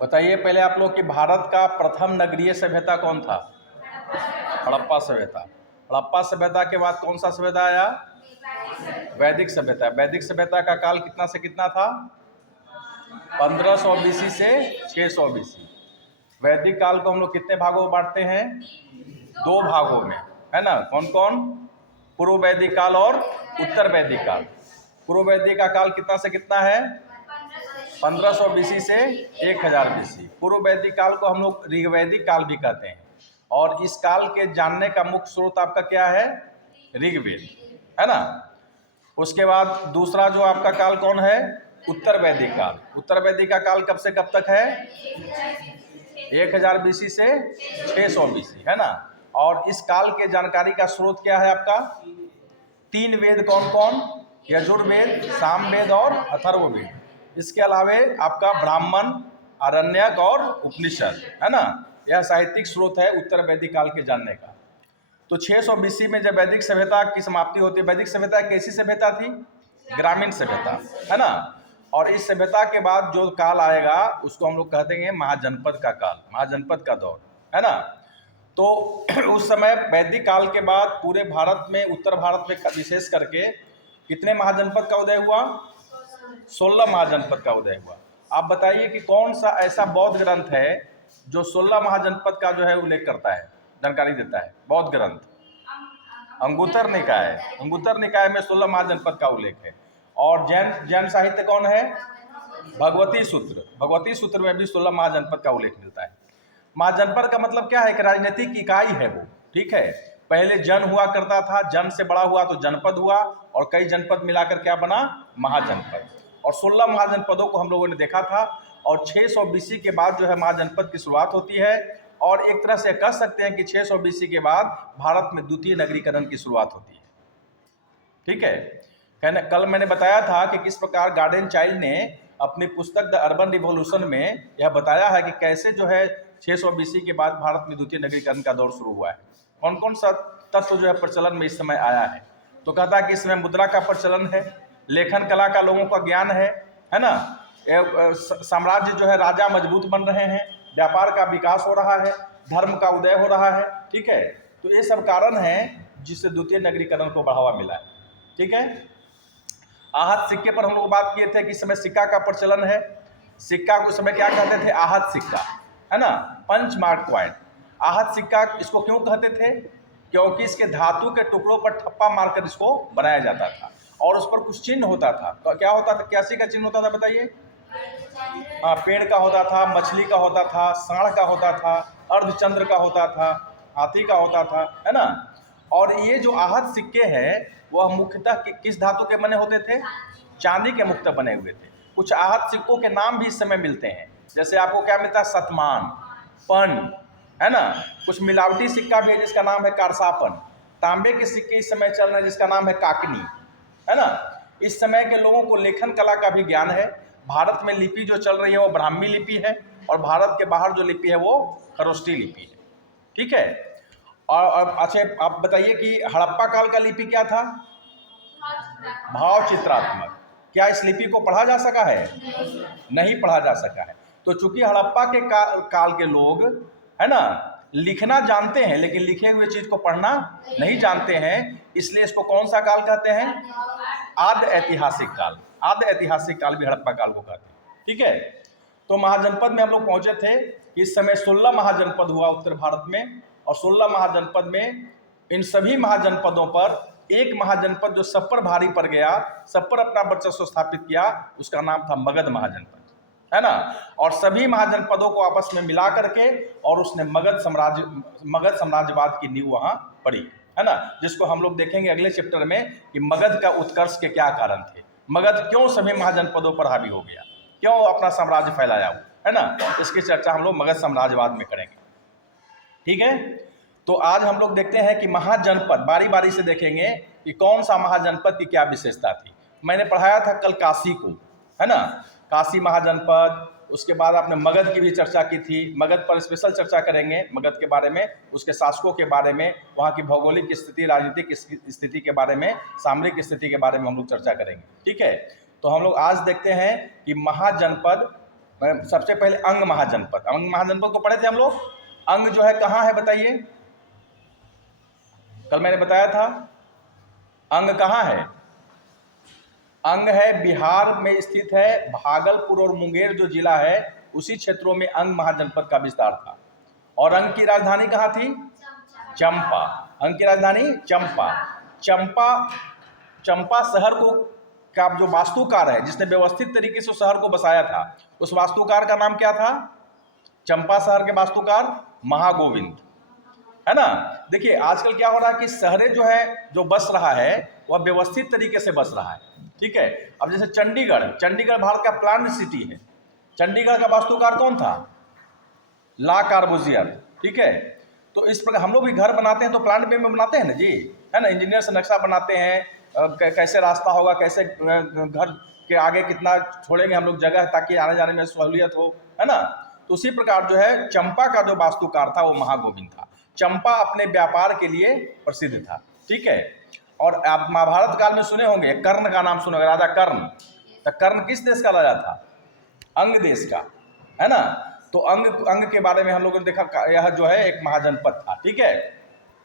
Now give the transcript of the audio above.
बताइए पहले आप लोग कि भारत का प्रथम नगरीय सभ्यता कौन था? हड़प्पा सभ्यता। हड़प्पा सभ्यता के बाद कौन सा सभ्यता आया? वैदिक सभ्यता। वैदिक सभ्यता का काल कितना से कितना था? 1500 बीसी से 600 बीसी। वैदिक काल को हम लोग कितने भागों में बांटते हैं? 2 भागों में, है ना। कौन कौन? पूर्व वैदिक काल और उत्तर वैदिक काल। पूर्व वैदिक का काल कितना से कितना है? 1500 बीसी से 1000 बीसी। पूर्व वैदिक काल को हम लोग ऋग्वैदिक काल भी कहते हैं। और इस काल के जानने का मुख्य स्रोत आपका क्या है? ऋग्वेद, है ना। उसके बाद दूसरा जो आपका काल कौन है? उत्तर वैदिक काल। उत्तर वैदिक का काल कब से कब तक है? 1000 बीसी से 600 बीसी, है ना। और इस काल के जानकारी का स्रोत क्या है आपका? 3 वेद कौन कौन? यजुर्वेद, सामवेद और अथर्ववेद। इसके अलावे आपका ब्राह्मण, आरण्यक और उपनिषद, है ना। यह साहित्यिक स्रोत है उत्तर वैदिक काल के जानने का। तो 600 बीसी में जब वैदिक सभ्यता की समाप्ति होती है, वैदिक सभ्यता कैसी सभ्यता थी? ग्रामीण सभ्यता, है ना। और इस सभ्यता के बाद जो काल आएगा उसको हम लोग कहते हैं महाजनपद का काल, महाजनपद का दौर, है ना। तो उस समय वैदिक काल के बाद पूरे भारत में, उत्तर भारत में विशेष करके कितने महाजनपद का उदय हुआ? 16 महाजनपद का उदय हुआ। आप बताइए कि कौन सा ऐसा बौद्ध ग्रंथ है जो 16 महाजनपद का जो है उल्लेख करता है, जानकारी देता है? बौद्ध ग्रंथ अंगुत्तर निकाय। अंगुत्तर निकाय में 16 महाजनपद का उल्लेख है। और जैन साहित्य कौन है? भगवती सूत्र। भगवती सूत्र में भी 16 महाजनपद का उल्लेख मिलता है। महाजनपद का मतलब क्या है? कि राजनीतिक इकाई है वो, ठीक है। पहले जन हुआ करता था, जन से बड़ा हुआ तो जनपद हुआ, और कई जनपद मिलाकर क्या बना? महाजनपद। और 16 महाजनपदों को हम लोगों ने देखा था। और 600 बीसी के बाद जो है महाजनपद की शुरुआत होती है। और एक तरह से कह सकते हैं कि 600 बीसी के बाद भारत में द्वितीय नगरीकरण की शुरुआत होती है, ठीक है। कल मैंने बताया था कि किस प्रकार गार्डन चाइल्ड ने अपनी पुस्तक द अर्बन रिवॉल्यूशन में यह बताया है कि कैसे जो है 600 बीसी के बाद भारत में द्वितीय नगरीकरण का दौर शुरू हुआ है। कौन कौन सा तत्व जो है प्रचलन में इस समय आया है? तो कहता है कि इसमें मुद्रा का प्रचलन है, लेखन कला का लोगों का ज्ञान है ना। साम्राज्य जो है राजा मजबूत बन रहे हैं, व्यापार का विकास हो रहा है, धर्म का उदय हो रहा है, ठीक है। तो ये सब कारण हैं जिससे द्वितीय नगरीकरण को बढ़ावा मिला है, ठीक है। आहत सिक्के पर हम लोग बात किए थे कि इस समय सिक्का का प्रचलन है। सिक्का उस समय क्या कहते थे? आहत सिक्का, है ना, पंच मार्क कॉइन। आहत सिक्का इसको क्यों कहते थे? क्योंकि इसके धातु के टुकड़ों पर ठप्पा मारकर इसको बनाया जाता था और उस पर कुछ चिन्ह होता था। तो क्या होता था? कैसे का चिन्ह होता था बताइए? हाँ, पेड़ का होता था, मछली का होता था, सांड का होता था, अर्धचंद्र का होता था, हाथी का होता था, है ना। और ये जो आहत सिक्के हैं वह मुख्यतः किस धातु के बने होते थे? चांदी के मुख्यतः बने हुए थे। कुछ आहत सिक्कों के नाम भी इस समय मिलते हैं, जैसे आपको क्या मिलता है? सतमान, पन, है ना। कुछ मिलावटी सिक्का भी है जिसका नाम है कारसापन। तांबे के सिक्के इस समय चल रहे हैं जिसका नाम है काकनी, है ना। इस समय के लोगों को लेखन कला का भी ज्ञान है। भारत में लिपि जो चल रही है वो ब्राह्मी लिपि है, और भारत के बाहर जो लिपि है वो खरोष्टी लिपि है, ठीक है। और अच्छा आप बताइए कि हड़प्पा काल का लिपि क्या था? भाव चित्रात्मक। क्या इस लिपि को पढ़ा जा सका है? नहीं पढ़ा जा सका है। तो चूंकि हड़प्पा के काल के लोग, है ना, लिखना जानते हैं लेकिन लिखे हुए चीज को पढ़ना नहीं जानते हैं, इसलिए इसको कौन सा काल कहते हैं? आद्य ऐतिहासिक काल। आद्य ऐतिहासिक काल भी हड़प्पा काल को कहते हैं, ठीक है। तो महाजनपद में हम लोग पहुंचे थे कि इस समय 16 महाजनपद हुआ उत्तर भारत में। और 16 महाजनपद में इन सभी महाजनपदों पर एक महाजनपद जो सब पर भारी पड़ गया, सब पर अपना वर्चस्व स्थापित किया, उसका नाम था मगध महाजनपद, है ना। और सभी महाजनपदों को आपस में मिला करके और उसने मगध साम्राज्यवाद की नींव वहां पड़ी, है ना। जिसको हम लोग देखेंगे अगले चैप्टर में कि मगध का उत्कर्ष के क्या कारण थे, मगध क्यों सभी महाजनपदों पर हावी हो गया, क्यों अपना साम्राज्य फैलाया वो, है ना। इसकी चर्चा हम लोग मगध साम्राज्यवाद में करेंगे, ठीक है। तो आज हम लोग देखते हैं कि महाजनपद बारी बारी से देखेंगे कि कौन सा महाजनपद की क्या विशेषता थी। मैंने पढ़ाया था कल काशी को, है ना, काशी महाजनपद। उसके बाद आपने मगध की भी चर्चा की थी, मगध पर स्पेशल चर्चा करेंगे, मगध के बारे में, उसके शासकों के बारे में, वहाँ की भौगोलिक स्थिति, राजनीतिक स्थिति के बारे में, सामरिक स्थिति के बारे में हम लोग चर्चा करेंगे, ठीक है। तो हम लोग आज देखते हैं कि महाजनपद सबसे पहले अंग महाजनपद, अंग महाजनपद को पढ़े थे हम लोग। अंग जो है कहाँ है बताइए, कल मैंने बताया था अंग कहाँ है। अंग है बिहार में स्थित है, भागलपुर और मुंगेर जो जिला है उसी क्षेत्रों में अंग महाजनपद का विस्तार था। और अंग की राजधानी कहाँ थी? चंपा। अंग की राजधानी चंपा। चंपा शहर को का जो वास्तुकार है, जिसने व्यवस्थित तरीके से उस शहर को बसाया था, उस वास्तुकार का नाम क्या था? चंपा शहर के वास्तुकार महागोविंद, है ना। देखिए आजकल क्या हो रहा है कि शहरें जो है जो बस रहा है वह व्यवस्थित तरीके से बस रहा है, ठीक है। अब जैसे चंडीगढ़ भारत का प्लान्ड सिटी है। चंडीगढ़ का वास्तुकार कौन था? ला कार्बोजियर, ठीक है। तो इस प्रकार हम लोग भी घर बनाते हैं तो प्लान में बनाते हैं ना जी, है ना। इंजीनियर से नक्शा बनाते हैं, कैसे रास्ता होगा, कैसे घर के आगे कितना छोड़ेंगे हम लोग जगह ताकि आने जाने में सहूलियत हो, है ना। तो उसी प्रकार जो है चंपा का जो वास्तुकार था वो महागोविंद था। चंपा अपने व्यापार के लिए प्रसिद्ध था, ठीक है। और आप महाभारत काल में सुने होंगे, कर्ण का नाम सुने होंगे, राजा कर्ण। तो कर्ण किस देश का राजा था? अंग देश का, है ना। तो अंग के बारे में हम लोगों ने देखा, यह जो है एक महाजनपद था, ठीक है।